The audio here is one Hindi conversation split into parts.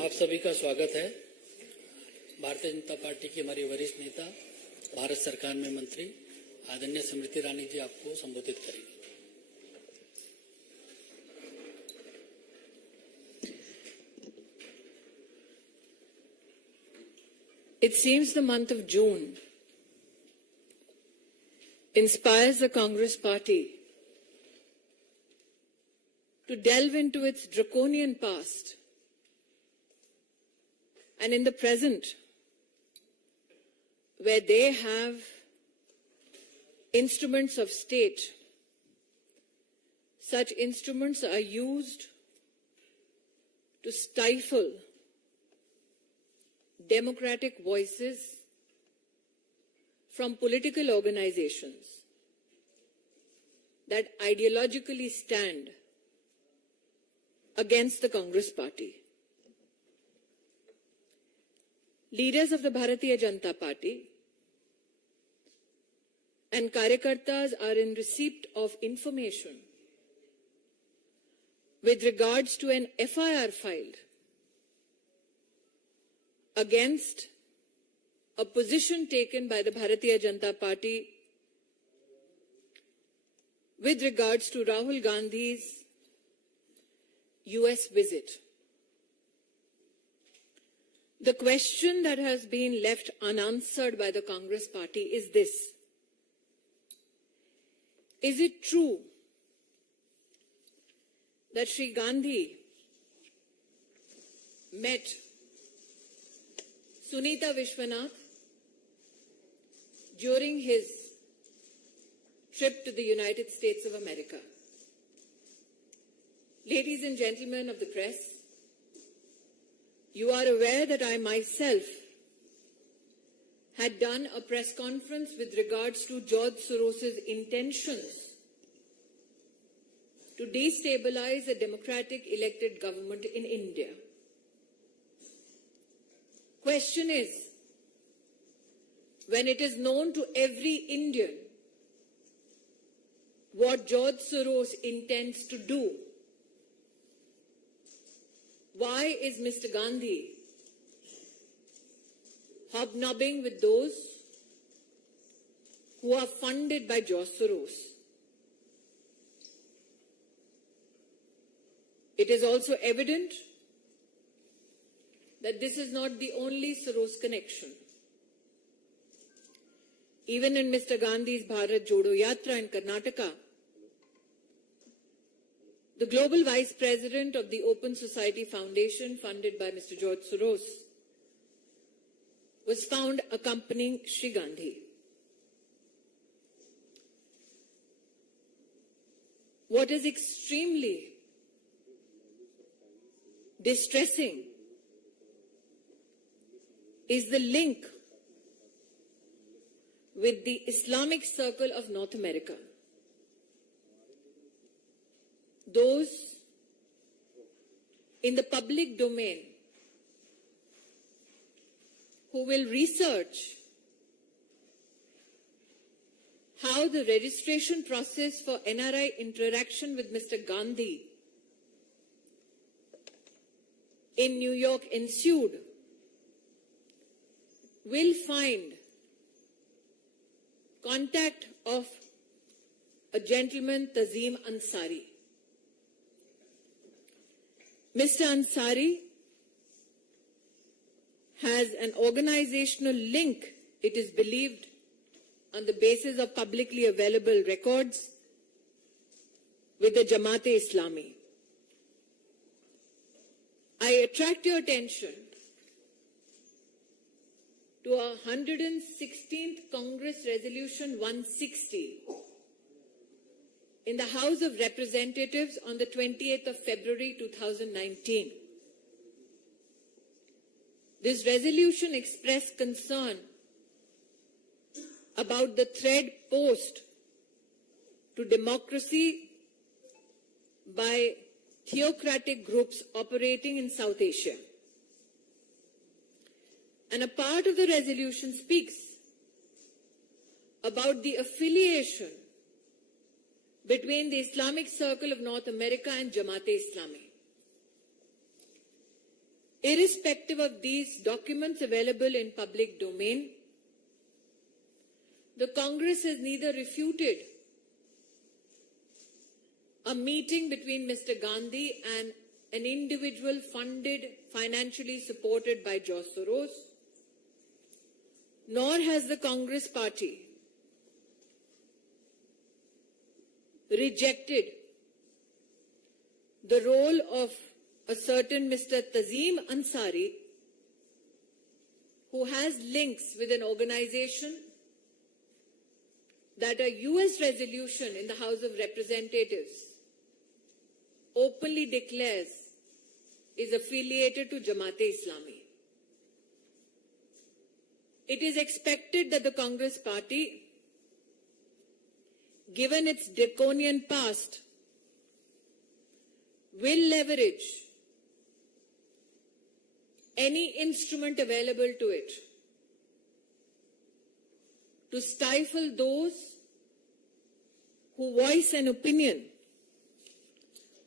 आप सभी का स्वागत है। भारतीय जनता पार्टी की हमारी वरिष्ठ नेता, भारत सरकार में मंत्री आदरणीय स्मृति ईरानी जी आपको संबोधित करेंगे। It seems the month of June inspires the Congress Party to delve into its draconian past and in the present, where they have instruments of state. Such instruments are used to stifle democratic voices from political organizations that ideologically stand against the Congress Party. Leaders of the Bharatiya Janata Party and Karyakartas are in receipt of information with regards to an FIR filed against a position taken by the Bharatiya Janata Party with regards to Rahul Gandhi's US visit. The question that has been left unanswered by the Congress Party is this: is it true that Sri Gandhi met Sunita Vishwanath during his trip to the United States of America? Ladies and gentlemen of the press, you are aware that I myself had done a press conference with regards to George Soros's intentions to destabilize a democratic elected government in India. Question is, when it is known to every Indian what George Soros intends to do, why is Mr. Gandhi hobnobbing with those who are funded by George Soros? It is also evident that this is not the only Soros connection. Even in Mr. Gandhi's Bharat Jodo Yatra in Karnataka, the global vice president of the Open Society Foundation, funded by Mr. George Soros, was found accompanying Sri Gandhi. What is extremely distressing is the link with the Islamic Circle of North America. Those in the public domain who will research how the registration process for NRI interaction with Mr. Gandhi in New York ensued will find contact of a gentleman, Tazim Ansari. Mr. Ansari has an organizational link, it is believed, on the basis of publicly available records with the Jamaat-e-Islami. I attract your attention to a 116th Congress Resolution 160 in the House of Representatives on the 28th of February 2019. This resolution expressed concern about the threat posed to democracy by theocratic groups operating in South Asia. And a part of the resolution speaks about the affiliation between the Islamic Circle of North America and Jamaat-e-Islami. Irrespective of these documents available in public domain, the Congress has neither refuted a meeting between Mr. Gandhi and an individual funded, financially supported by George Soros, nor has the Congress party rejected the role of a certain Mr. Tazim Ansari, who has links with an organization that a US resolution in the House of Representatives openly declares is affiliated to Jamaat-e-Islami. It is expected that the Congress party, given its draconian past, will leverage any instrument available to it to stifle those who voice an opinion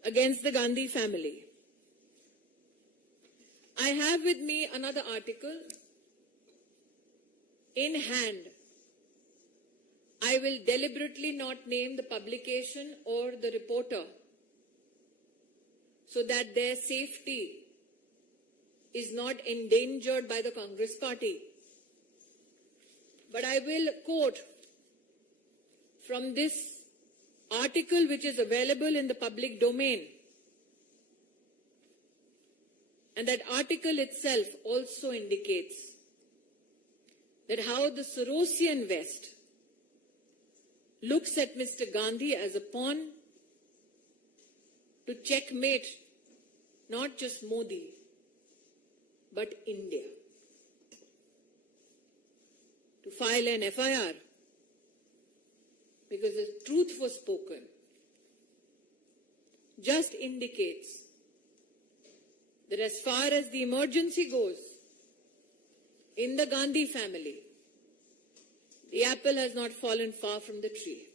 against the Gandhi family. I have with me another article in hand. I will deliberately not name the publication or the reporter so that their safety is not endangered by the Congress party. But I will quote from this article which is available in the public domain. And that article itself also indicates that how the Sorosian West looks at Mr. Gandhi as a pawn to checkmate not just Modi, but India. To file an FIR because the truth was spoken just indicates that as far as the emergency goes in the Gandhi family, the apple has not fallen far from the tree.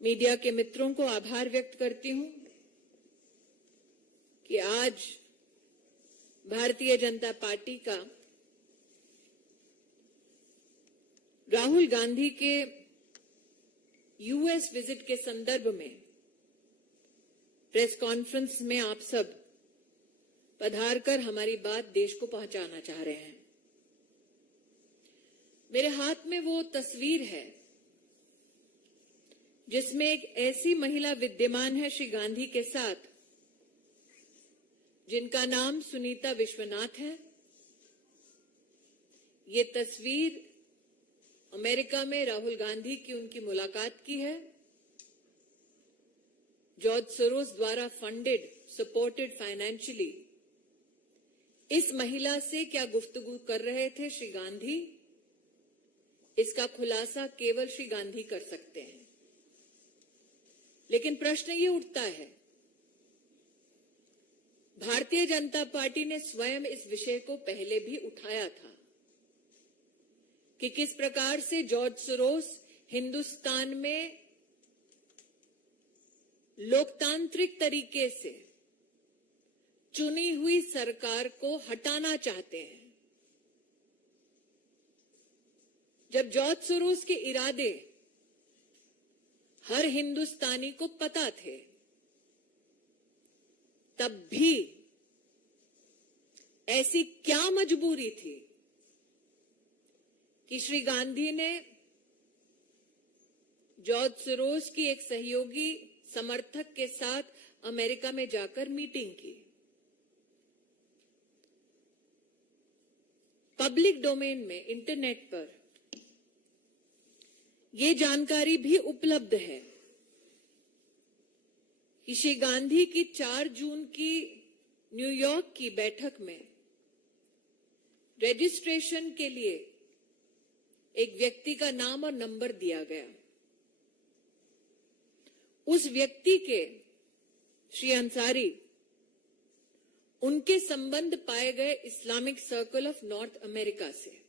Media के मित्रों को आभार व्यक्त करती हूं कि आज भारतीय जनता पार्टी का राहुल गांधी के यूएस विजिट के संदर्भ में प्रेस कॉन्फ्रेंस में आप सब पधारकर हमारी बात देश को पहुंचाना चाह रहे हैं। मेरे हाथ में वो तस्वीर है जिसमें एक ऐसी महिला विद्यमान है श्री गांधी के साथ जिनका नाम सुनीता विश्वनाथ है। ये तस्वीर अमेरिका में राहुल गांधी की उनकी मुलाकात की है। जॉर्ज सोरोस द्वारा फंडेड, सपोर्टेड फाइनेंशियली इस महिला से क्या गुफ्तगू कर रहे थे श्री गांधी, इसका खुलासा केवल श्री गांधी कर सकते हैं। लेकिन प्रश्न ये उठता है, भारतीय जनता पार्टी ने स्वयं इस विषय को पहले भी उठाया था कि किस प्रकार से जॉर्ज सोरोस हिंदुस्तान में लोकतांत्रिक तरीके से चुनी हुई सरकार को हटाना चाहते हैं। जब जॉर्ज सोरोस के इरादे हर हिंदुस्तानी को पता थे, तब भी ऐसी क्या मजबूरी थी कि श्री गांधी ने जॉर्ज सोरोस की एक सहयोगी समर्थक के साथ अमेरिका में जाकर मीटिंग की। पब्लिक डोमेन में, इंटरनेट पर ये जानकारी भी उपलब्ध है कि श्री गांधी की 4 जून की न्यूयॉर्क की बैठक में रजिस्ट्रेशन के लिए एक व्यक्ति का नाम और नंबर दिया गया। उस व्यक्ति के, श्री अंसारी, उनके संबंध पाए गए Islamic Circle of North America से।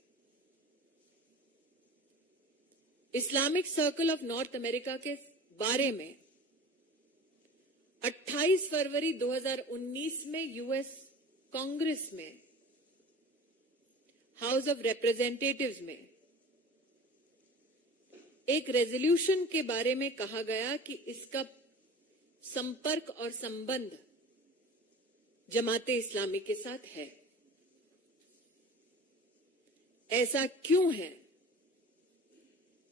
Islamic Circle of North America के बारे में 28 फरवरी 2019 में यूएस कांग्रेस में, हाउस ऑफ रिप्रेजेंटेटिव्स में एक रेजोल्यूशन के बारे में कहा गया कि इसका संपर्क और संबंध जमाते इस्लामी के साथ है। ऐसा क्यों है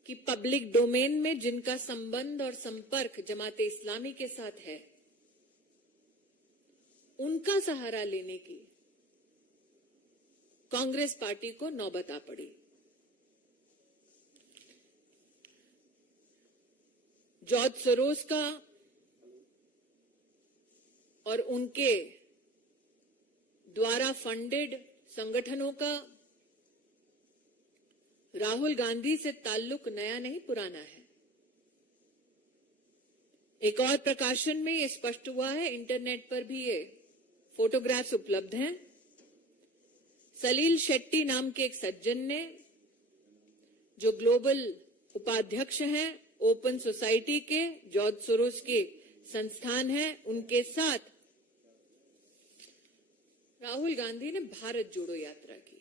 कि पब्लिक डोमेन में जिनका संबंध और संपर्क जमाते इस्लामी के साथ है, उनका सहारा लेने की कांग्रेस पार्टी को नौबत आ पड़ी। जॉर्ज सोरोस का और उनके द्वारा फंडेड संगठनों का राहुल गांधी से ताल्लुक नया नहीं पुराना है। एक और प्रकाशन में ये स्पष्ट हुआ है, इंटरनेट पर भी ये फोटोग्राफ्स उपलब्ध हैं। सलील शेट्टी नाम के एक सज्जन ने, जो ग्लोबल उपाध्यक्ष हैं ओपन सोसाइटी के, जॉर्ज सोरोस के संस्थान है, उनके साथ राहुल गांधी ने भारत जोड़ो यात्रा की।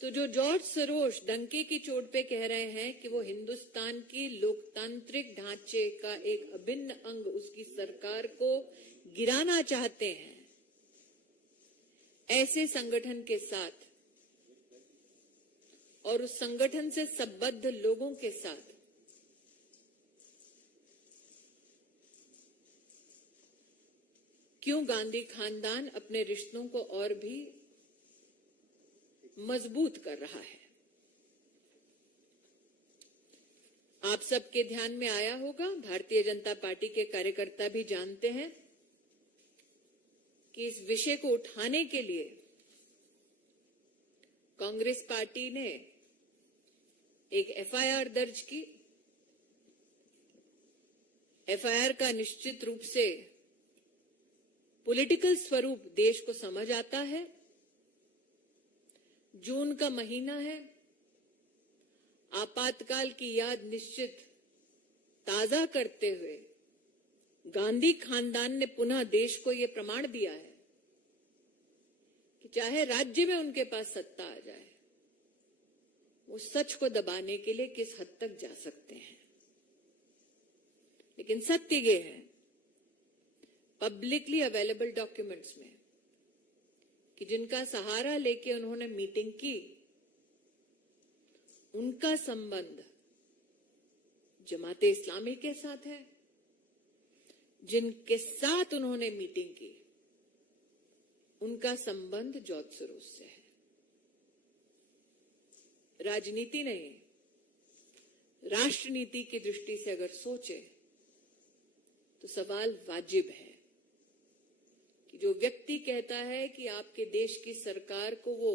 तो जो जॉर्ज सोरोस डंके की चोट पे कह रहे हैं कि वो हिंदुस्तान की लोकतांत्रिक ढांचे का एक अभिन्न अंग, उसकी सरकार को गिराना चाहते हैं, ऐसे संगठन के साथ और उस संगठन से संबद्ध लोगों के साथ क्यों गांधी खानदान अपने रिश्तों को और भी मजबूत कर रहा है? आप सबके ध्यान में आया होगा, भारतीय जनता पार्टी के कार्यकर्ता भी जानते हैं कि इस विषय को उठाने के लिए कांग्रेस पार्टी ने एक एफआईआर दर्ज की। एफआईआर का निश्चित रूप से पॉलिटिकल स्वरूप देश को समझ आता है। जून का महीना है, आपातकाल की याद निश्चित ताजा करते हुए गांधी खानदान ने पुनः देश को यह प्रमाण दिया है कि चाहे राज्य में उनके पास सत्ता आ जाए, वो सच को दबाने के लिए किस हद तक जा सकते हैं। लेकिन सत्य ये है, पब्लिकली अवेलेबल डॉक्यूमेंट्स में, कि जिनका सहारा लेके उन्होंने मीटिंग की, उनका संबंध जमाते इस्लामी के साथ है। जिनके साथ उन्होंने मीटिंग की, उनका संबंध जॉर्ज सोरोस से है। राजनीति नहीं, राष्ट्रनीति की दृष्टि से अगर सोचे तो सवाल वाजिब है कि जो व्यक्ति कहता है कि आपके देश की सरकार को वो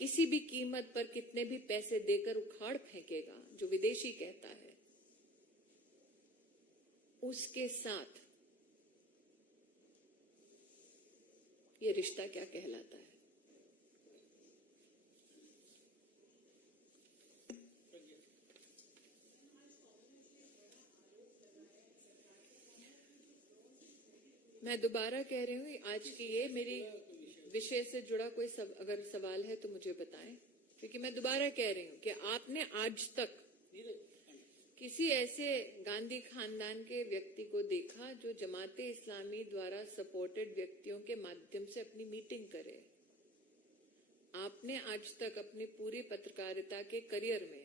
किसी भी कीमत पर कितने भी पैसे देकर उखाड़ फेंकेगा, जो विदेशी कहता है, उसके साथ ये रिश्ता क्या कहलाता है? मैं दोबारा कह रही हूं, आज की ये मेरी विषय से जुड़ा कोई अगर सवाल है तो मुझे बताएं, क्योंकि मैं दोबारा कह रही हूं कि आपने आज तक किसी ऐसे गांधी खानदान के व्यक्ति को देखा जो जमाते इस्लामी द्वारा सपोर्टेड व्यक्तियों के माध्यम से अपनी मीटिंग करे? आपने आज तक अपनी पूरी पत्रकारिता के करियर में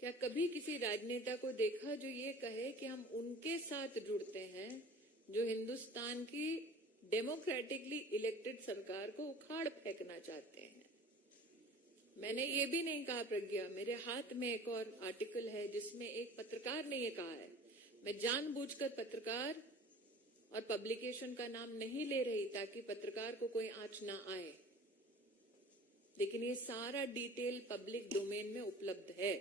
क्या कभी किसी राजनेता को देखा जो ये कहे कि हम उनके साथ जुड़ते हैं जो हिंदुस्तान की डेमोक्रेटिकली इलेक्टेड सरकार को उखाड़ फेंकना चाहते हैं? मैंने ये भी नहीं कहा प्रज्ञा, मेरे हाथ में एक और आर्टिकल है जिसमें एक पत्रकार ने ये कहा है। मैं जानबूझकर पत्रकार और पब्लिकेशन का नाम नहीं ले रही ताकि पत्रकार को कोई आंच ना आए, लेकिन ये सारा डिटेल पब्लिक डोमेन में उपलब्ध है।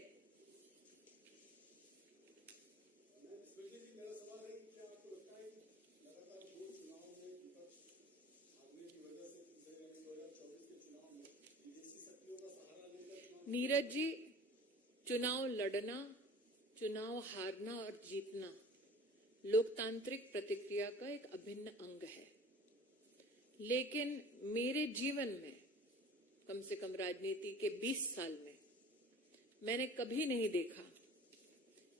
नीरज जी, चुनाव लड़ना, चुनाव हारना और जीतना लोकतांत्रिक प्रतिक्रिया का एक अभिन्न अंग है। लेकिन मेरे जीवन में, कम से कम राजनीति के 20 साल में, मैंने कभी नहीं देखा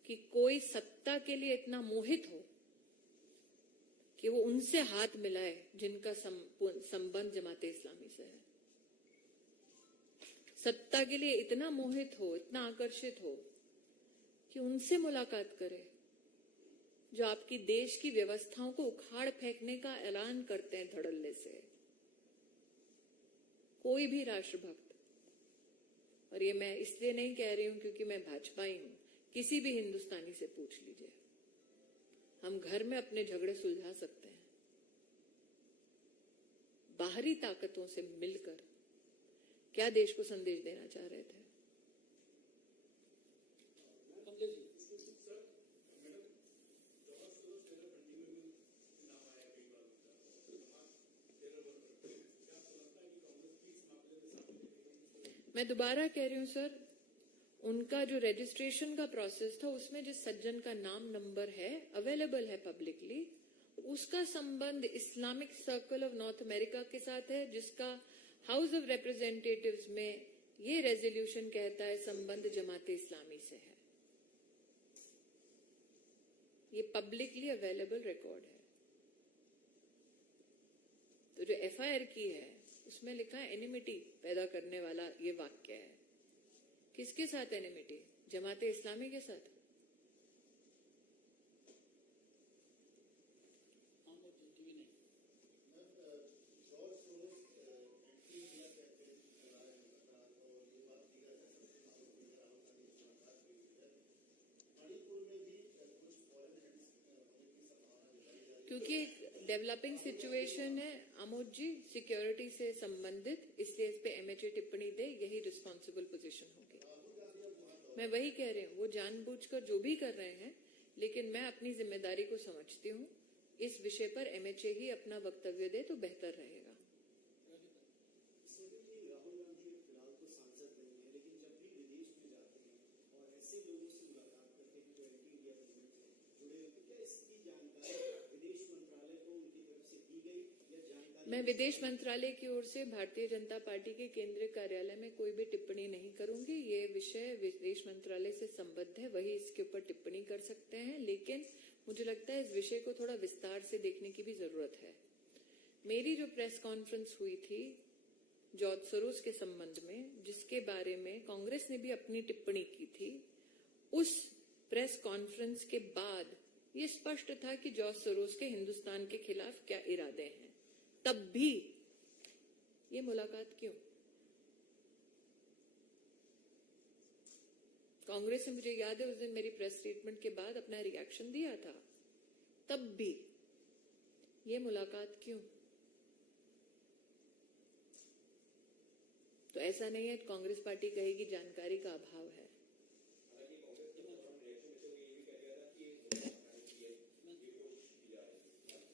कि कोई सत्ता के लिए इतना मोहित हो कि वो उनसे हाथ मिलाए जिनका संबंध जमाते इस्लामी से है। सत्ता के लिए इतना मोहित हो, इतना आकर्षित हो कि उनसे मुलाकात करे जो आपकी देश की व्यवस्थाओं को उखाड़ फेंकने का ऐलान करते हैं धड़ल्ले से। कोई भी राष्ट्रभक्त, और ये मैं इसलिए नहीं कह रही हूं क्योंकि मैं भाजपाई हूं, किसी भी हिंदुस्तानी से पूछ लीजिए, हम घर में अपने झगड़े सुलझा सकते हैं। बाहरी ताकतों से मिलकर क्या देश को संदेश देना चाह रहे थे? मैं दोबारा कह रही हूं सर, उनका जो रजिस्ट्रेशन का प्रोसेस था उसमें जिस सज्जन का नाम नंबर है अवेलेबल है पब्लिकली, उसका संबंध Islamic Circle of North America के साथ है, जिसका हाउस ऑफ रिप्रेजेंटेटिव्स में ये रेजोल्यूशन कहता है संबंध जमाते इस्लामी से है। ये पब्लिकली अवेलेबल रिकॉर्ड है। तो जो एफआईआर की है उसमें लिखा है एनिमिटी पैदा करने वाला ये वाक्य है। किसके साथ एनिमिटी? जमाते इस्लामी के साथ। क्योंकि एक डेवलपिंग सिचुएशन है आमोद जी, सिक्योरिटी से संबंधित, इसलिए इस पे एमएचए टिप्पणी दे, यही रिस्पॉन्सिबल पोजीशन होगी। मैं वही कह रही हूँ, वो जानबूझकर जो भी कर रहे हैं, लेकिन मैं अपनी जिम्मेदारी को समझती हूँ। इस विषय पर एमएचए ही अपना वक्तव्य दे तो बेहतर रहेगा। मैं विदेश मंत्रालय की ओर से भारतीय जनता पार्टी के केंद्रीय कार्यालय में कोई भी टिप्पणी नहीं करूंगी। ये विषय विदेश मंत्रालय से संबद्ध है, वही इसके ऊपर टिप्पणी कर सकते हैं। लेकिन मुझे लगता है इस विषय को थोड़ा विस्तार से देखने की भी जरूरत है। मेरी जो प्रेस कॉन्फ्रेंस हुई थी जॉर्ज सोरोस के संबंध में, जिसके बारे में कांग्रेस ने भी अपनी टिप्पणी की थी, उस प्रेस कॉन्फ्रेंस के बाद ये स्पष्ट था कि जॉर्ज सोरोस के हिंदुस्तान के खिलाफ क्या इरादे हैं। तब भी ये मुलाकात क्यों? कांग्रेस ने, मुझे याद है, उस दिन मेरी प्रेस स्टेटमेंट के बाद अपना रिएक्शन दिया था। तब भी ये मुलाकात क्यों? तो ऐसा नहीं है कांग्रेस पार्टी कहेगी जानकारी का अभाव है।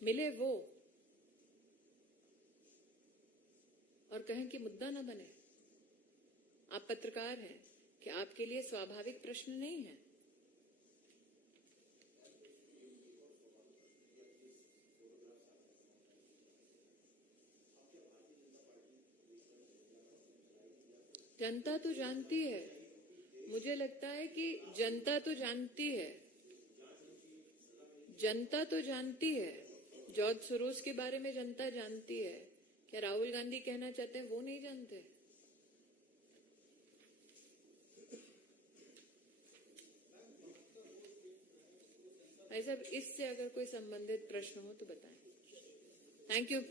मिले वो और कहें कि मुद्दा न बने। आप पत्रकार हैं कि आपके लिए स्वाभाविक प्रश्न नहीं है? जनता तो जानती है, मुझे लगता है कि जनता तो जानती है, जनता तो जानती है। जॉर्ज सोरोस के बारे में जनता जानती है। क्या राहुल गांधी कहना चाहते हैं वो नहीं जानते? भाई साहब, इससे अगर कोई संबंधित प्रश्न हो तो बताएं। Thank you.